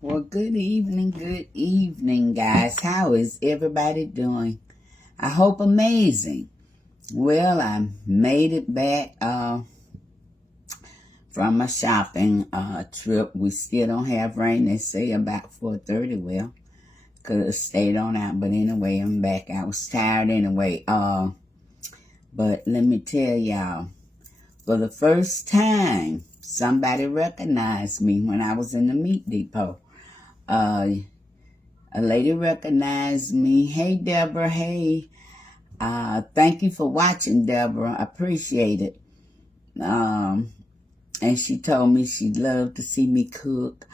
Well, good evening, guys. How is everybody doing? I hope amazing. Well, I made it back from my shopping trip. We still don't have rain. They say about 4:30. Well, could have stayed on out, but anyway, I'm back. I was tired anyway. But let me tell y'all, for the first time, somebody recognized me when I was in the meat depot. A lady recognized me. Hey, Deborah. Hey, thank you for watching, Deborah. I appreciate it. And she told me she'd love to see me cook.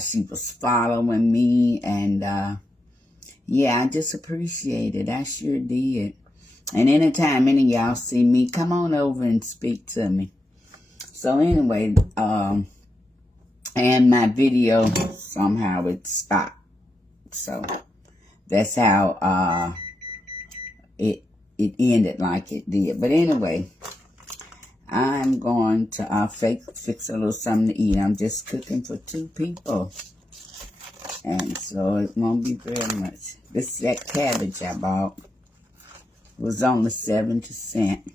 She was following me, and yeah, I just appreciate it. I sure did. And anytime any of y'all see me, come on over and speak to me. So anyway, and my video, somehow it stopped. So that's how it ended like it did. But anyway, I'm going to fix a little something to eat. I'm just cooking for 2 people. And so it won't be very much. That cabbage I bought was only 70 cents.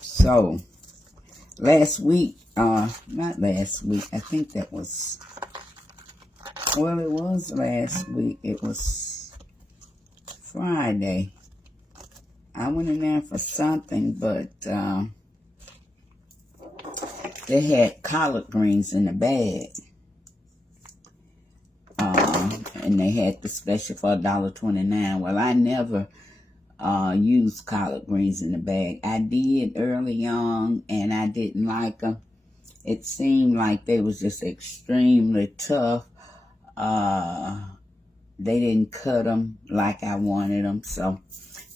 So last week, not last week, I think that was, well, it was last week. It was Friday. I went in there for something, but they had collard greens in the bag. And they had the special for $1.29. Well, I never used collard greens in the bag. I did early on, and I didn't like them. It seemed like they was just extremely tough. They didn't cut them like I wanted them, so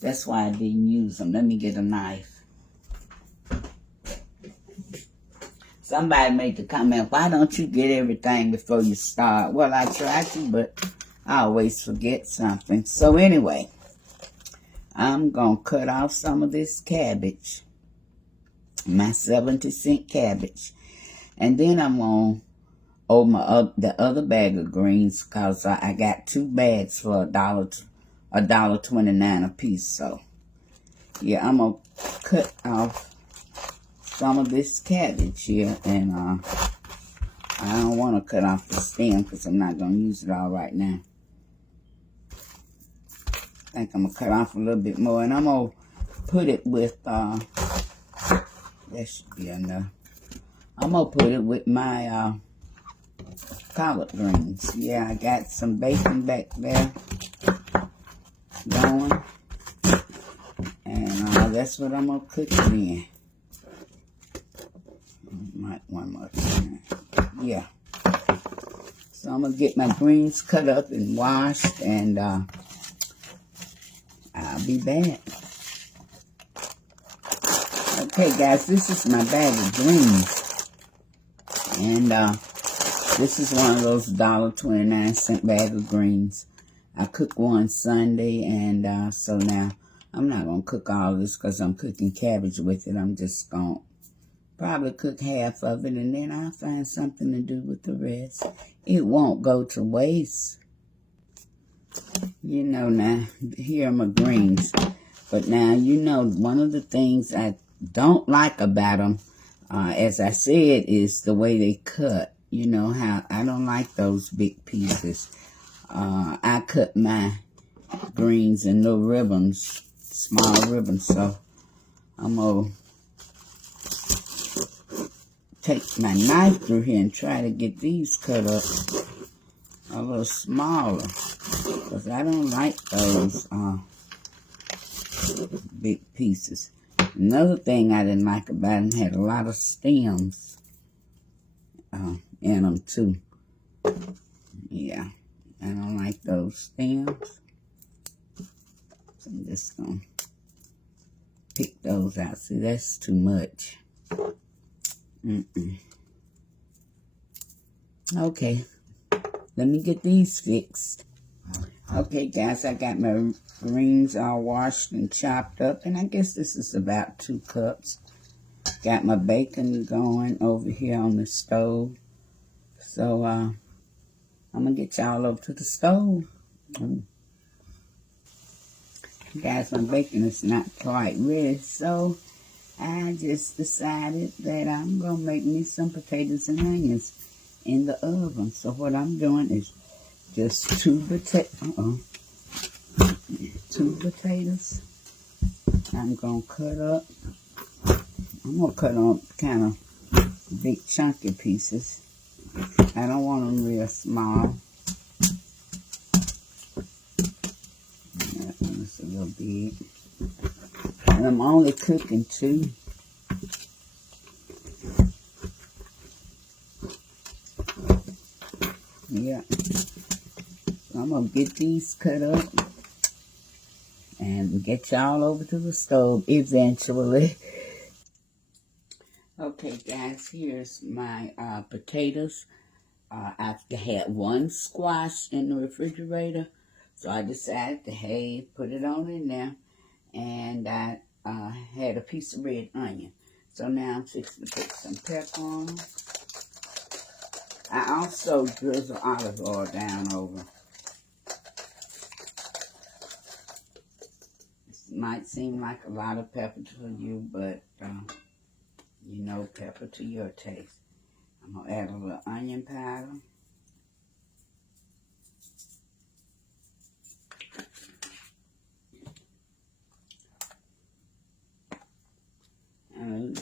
that's why I didn't use them. Let me get a knife. Somebody made the comment, why don't you get everything before you start? Well, I try to, but I always forget something. So anyway, I'm going to cut off some of this cabbage, my 70-cent cabbage. And then I'm going to open the other bag of greens, because I got 2 bags for $1.29 a piece. So, yeah, I'm going to cut off some of this cabbage here. And I don't want to cut off the stem because I'm not going to use it all right now. I think I'm going to cut off a little bit more. And I'm going to put it with, that should be enough. I'm going to put it with my collard greens. Yeah, I got some bacon back there going. And that's what I'm going to cook it in. Might one more time. Yeah. So I'm going to get my greens cut up and washed, and I'll be back. Okay, guys, this is my bag of greens. And this is one of those $1.29 bag of greens. I cooked one Sunday, and so now I'm not going to cook all of this because I'm cooking cabbage with it. I'm just going to probably cook half of it, and then I'll find something to do with the rest. It won't go to waste. You know, now, here are my greens. But now, you know, one of the things I don't like about them, as I said, is the way they cut. You know, how I don't like those big pieces. I cut my greens in little ribbons, small ribbons, so I'm going to take my knife through here and try to get these cut up a little smaller, because I don't like those big pieces. Another thing I didn't like about them, had a lot of stems in them too. Yeah, I don't like those stems. So I'm just going to pick those out. See, that's too much. Okay, let me get these fixed. Okay, guys, I got my greens all washed and chopped up, and I guess this is about 2 cups. Got my bacon going over here on the stove. So, I'm going to get y'all over to the stove. Guys, my bacon is not quite ready, so I just decided that I'm going to make me some potatoes and onions in the oven. So what I'm doing is just two potatoes. I'm going to cut up. I'm going to cut on kind of big chunky pieces. I don't want them real small. That one's a little big. And I'm only cooking 2. Yeah. So I'm going to get these cut up and get y'all over to the stove eventually. Okay, guys, here's my potatoes. I've had 1 squash in the refrigerator, so I decided to, hey, put it on in there. And I had a piece of red onion. So now I'm fixing to put some pepper on them. I also drizzle olive oil down over. This might seem like a lot of pepper to you, but you know, pepper to your taste. I'm going to add a little onion powder.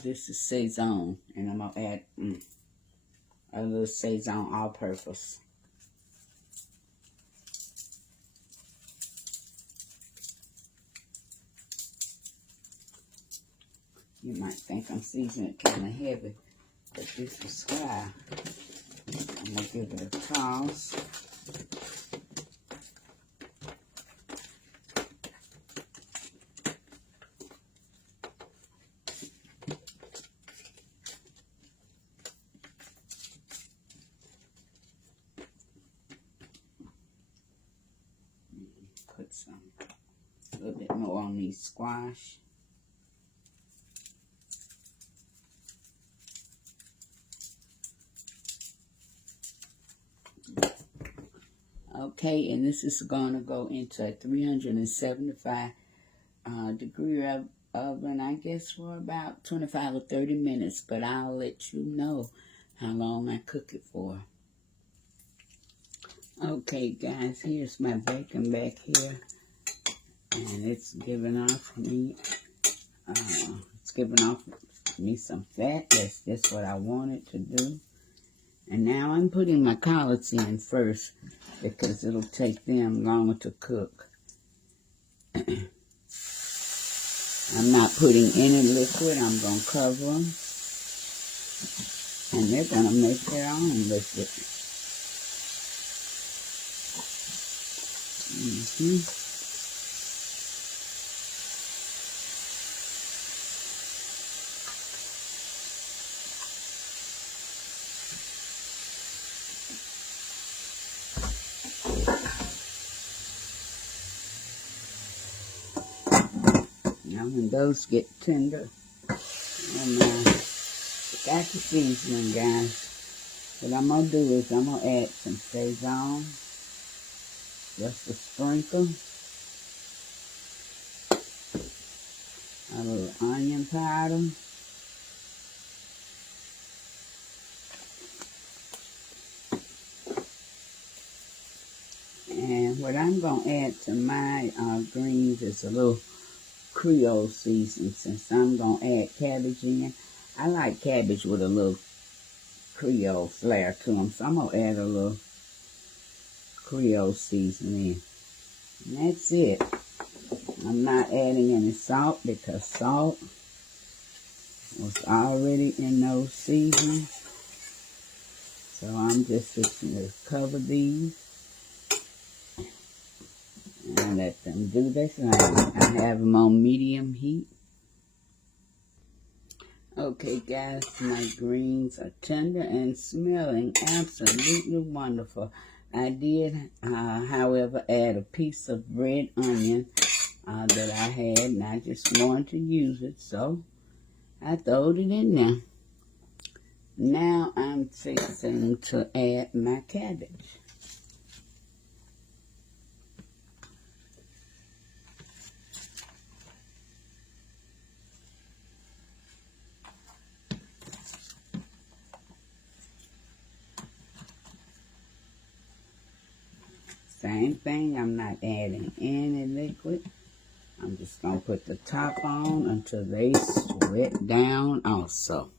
This is Saison, and I'm going to add a little Saison all-purpose. You might think I'm seasoning it kind of heavy, but this is why. I'm going to give it a toss. Put a little bit more on these squash. Okay, and this is going to go into a 375 degree oven, I guess, for about 25 or 30 minutes. But I'll let you know how long I cook it for. Okay, guys, here's my bacon back here. And it's giving off me, some fat. That's just what I wanted to do. And now I'm putting my collards in first because it'll take them longer to cook. I'm not putting any liquid. I'm going to cover them. And they're going to make their own liquid. Now when those get tender, and got the seasoning, guys. What I'm going to do is I'm going to add some Saison, just a sprinkle, a little onion powder, and what I'm going to add to my greens is a little Creole seasoning, since I'm going to add cabbage in. I like cabbage with a little Creole flair to them, so I'm going to add a little Creole seasoning. And that's it. I'm not adding any salt because salt was already in those seasonings. So I'm just fixing to cover these and let them do their thing. I have them on medium heat. Okay, guys, my greens are tender and smelling absolutely wonderful. I did, however, add a piece of red onion that I had, and I just wanted to use it, so I throwed it in there. Now I'm fixing to add my cabbage. Same thing, I'm not adding any liquid. I'm just going to put the top on until they sweat down also.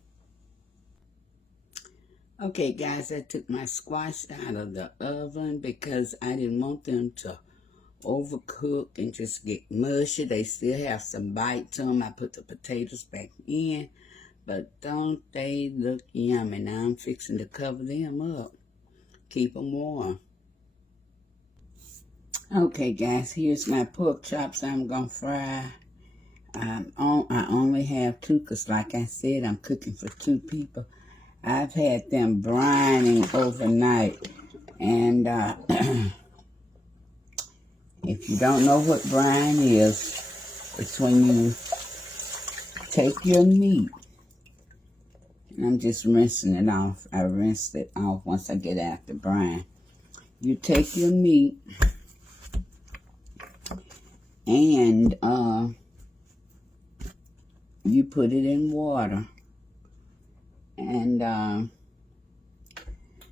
Okay, guys, I took my squash out of the oven because I didn't want them to overcook and just get mushy. They still have some bite to them. I put the potatoes back in, but don't they look yummy? Now I'm fixing to cover them up. Keep them warm. Okay, guys, here's my pork chops I'm going to fry. I only have two because, like I said, I'm cooking for 2 people. I've had them brining overnight. And if you don't know what brine is, it's when you take your meat. And I'm just rinsing it off. I rinsed it off once I get out the brine. You take your meat and you put it in water. And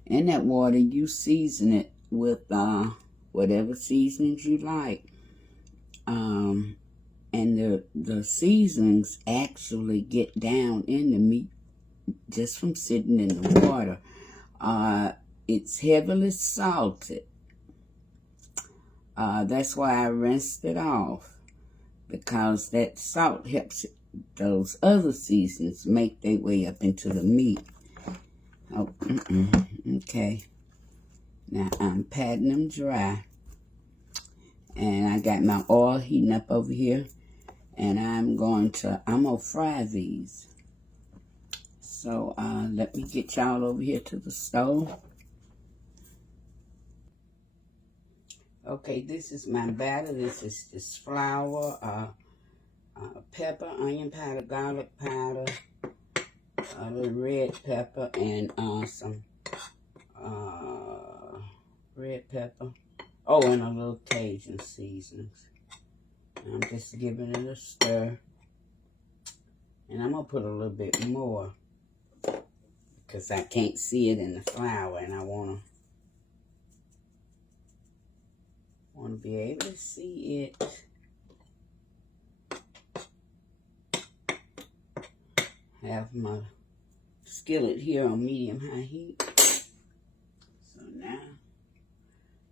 in that water, you season it with whatever seasonings you like. And the seasonings actually get down in the meat just from sitting in the water. It's heavily salted. That's why I rinsed it off, because that salt helps those other seasonings make their way up into the meat. Oh, okay. Now I'm patting them dry. And I got my oil heating up over here. And I'm gonna fry these. So let me get y'all over here to the stove. Okay, this is my batter. This is just flour, pepper, onion powder, garlic powder, a little red pepper, and some red pepper. Oh, and a little Cajun seasonings. I'm just giving it a stir. And I'm going to put a little bit more because I can't see it in the flour, and I want to be able to see it. Have my skillet here on medium-high heat. So now,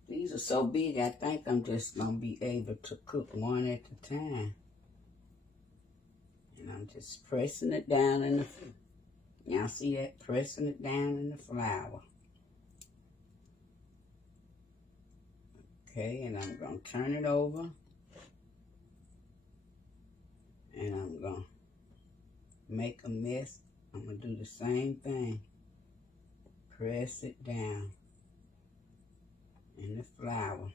these are so big, I think I'm just going to be able to cook one at a time. And I'm just pressing it down in the, y'all see that? Pressing it down in the flour. Okay, and I'm going to turn it over. And I'm going to make a mess. I'm going to do the same thing. Press it down in the flour.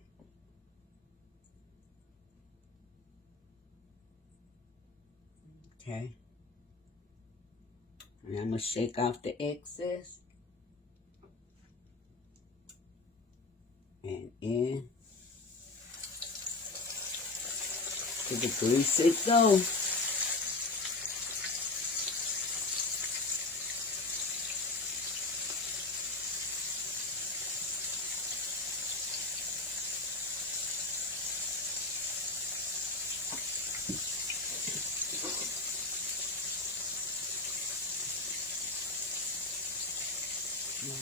Okay. And I'm going to shake off the excess. And in to the grease it goes.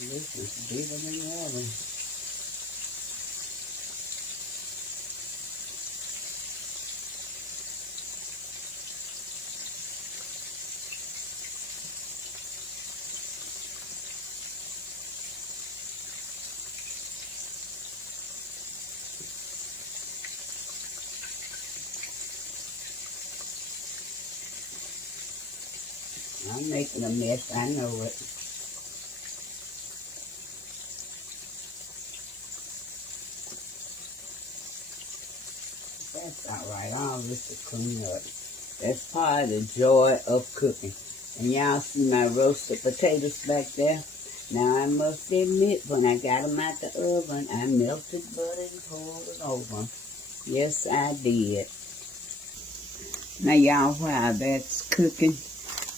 This is bigger than ever. I'm making a mess, I know it. That's all right. All this to clean up. That's part of the joy of cooking. And y'all see my roasted potatoes back there. Now I must admit, when I got them out the oven, I melted butter and poured it over 'em. Yes, I did. Now y'all, while that's cooking,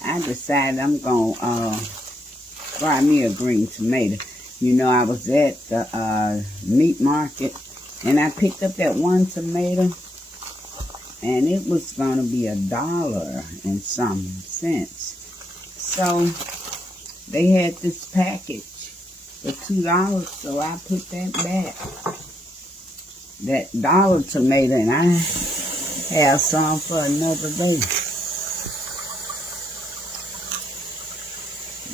I decided I'm gonna fry me a green tomato. You know, I was at the meat market and I picked up that one tomato and it was gonna be $1 and some cents. So they had this package for $2, so I put that back. That dollar tomato, and I have some for another day.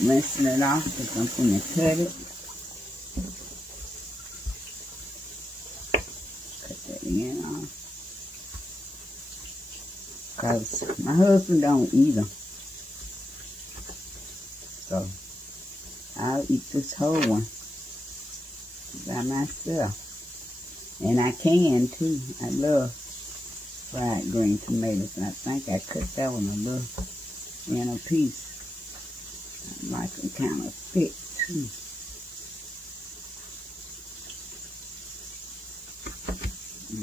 Rinsing it off because I'm going to cut it. Cut that end off. Because my husband don't eat them. So I'll eat this whole one by myself. And I can too. I love fried green tomatoes. And I think I cut that one a little in a piece. I like them kind of thick too.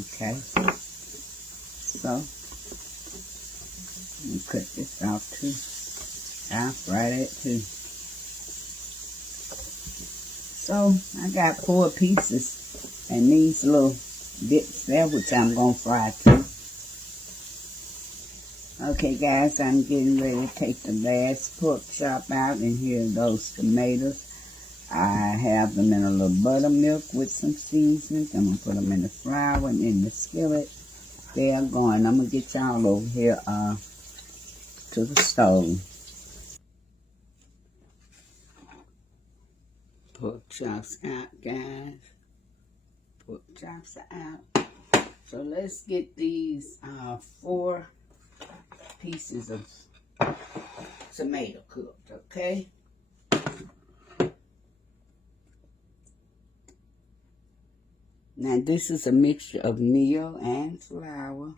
Okay. So, let me cut this off too. I'll fry that too. So, I got 4 pieces. And these little bits there, which I'm going to fry too. Okay, guys, I'm getting ready to take the last pork chop out. And here are those tomatoes. I have them in a little buttermilk with some seasonings. I'm going to put them in the fryer and in the skillet. They are going. I'm going to get y'all over here to the stove. Pork chops out, guys. Pork chops are out. So let's get these 4 pieces of tomato cooked, okay? Now this is a mixture of meal and flour.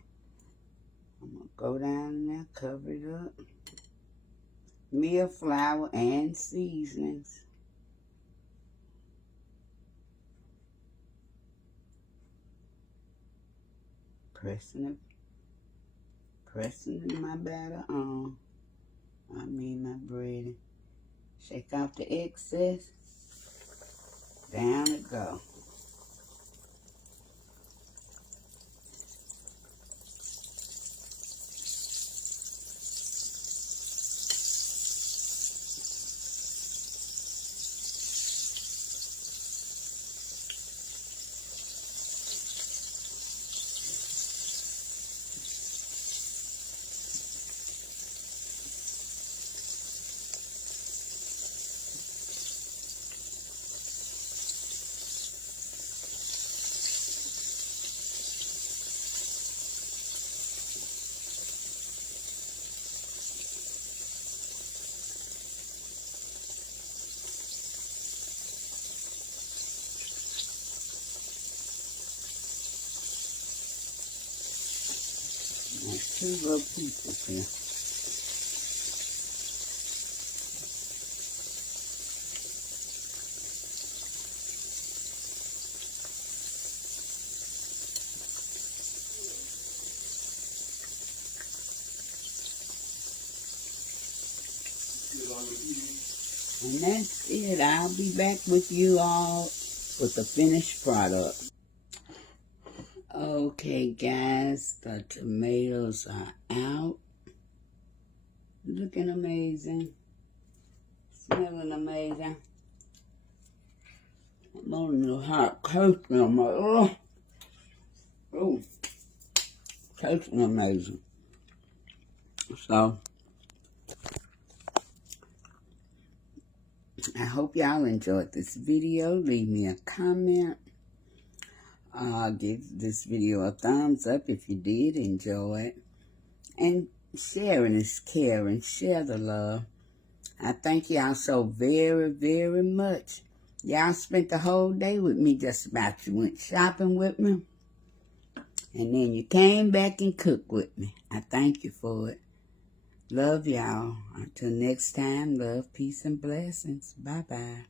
I'm going to go down there, cover it up. Meal, flour, and seasonings. Pressing my batter on. I mean my bread. Shake out the excess. Down it go. There's 2 little pieces here. And that's it. I'll be back with you all with the finished product. Okay, guys, the tomatoes are out. Looking amazing. Smelling amazing. I'm on the hot coasting. I'm like, oh, tasting amazing. So, I hope y'all enjoyed this video. Leave me a comment. Give this video a thumbs up if you did enjoy it. And sharing is caring. Share the love. I thank y'all so very, very much. Y'all spent the whole day with me just about. You went shopping with me. And then you came back and cooked with me. I thank you for it. Love y'all. Until next time, love, peace, and blessings. Bye-bye.